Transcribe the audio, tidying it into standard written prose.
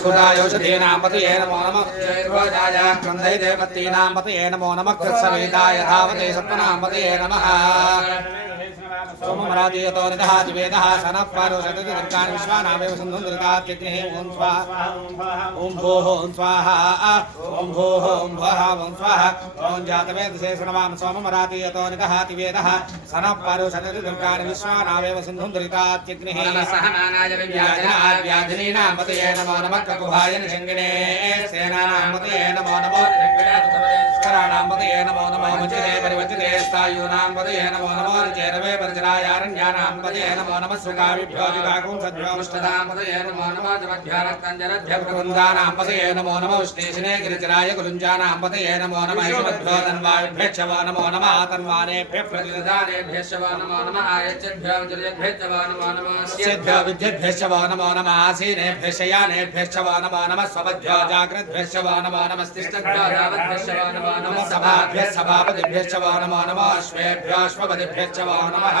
स्कुटायोषधीनां पतये नमो नमः जयर्वजाय क्रन्दैदेवतीनां पतये नमो नमः कृत्सवेदाय धावते सत्त्वनां पतये नमः सोममरादीयतो निदः जिवेदः सनः पारोषतिर्कान् विश्वानामेव सन्धुर्गात्यग्निः ॐ स्वाहा ॐ भोः ॐ स्वाहा ॐ भोः ॐ भः ॐ स्वाहा ॐ जातवेदसे नमां सोममरादीयतो निदः जिवेदः सनः पारोषतिर्कान् विश्वानामेव सन्धुर्गात्यग्निः सहमानाय व्याधिनीनां पतये नमो नमः ककुहाय निषङ्गिणे सेनानां पतये नमो नमो कराणां पतये नमो नमः वचिते परिवचिते स्थायूनां पतये नमो नमो चेरवे परिचरायारण्यानां पतये नमो नमः सुखाविभ्यो दिवाकुं सद्भ्योष्टदां पतये नमो नमः जमद्भ्यारक्तञ्जरभ्यवृन्दानां पतये नमो नमः उष्णेशिने गिरिचराय कुलुञ्जानां पतये नमो नमः हिमद्भ्यो तन्वायुभ्यश्च वो नमो नमः तन्वानेभ्यः प्रतिदानेभ्यश्च वो नमो नमः आयच्छद्भ्यो वज्रयद्भ्यश्च वो नमो नमः स्यद्भ्यो विद्युद्भ्यश्च वो नमो नमः आसीनेभ्यश्च यानेभ्यश्च वो नमो नमः स्वपद्भ्यो जाग्रद्भ्यश्च वो नमो नमः स्तिष्ठद्भ्यो यावद्भ्यश्च वो नमो नमः सभाभ्यः सभापतिभ्यश्च वो नमो नमः अश्वेभ्यो अश्वपतिभ्यश्च वो नमः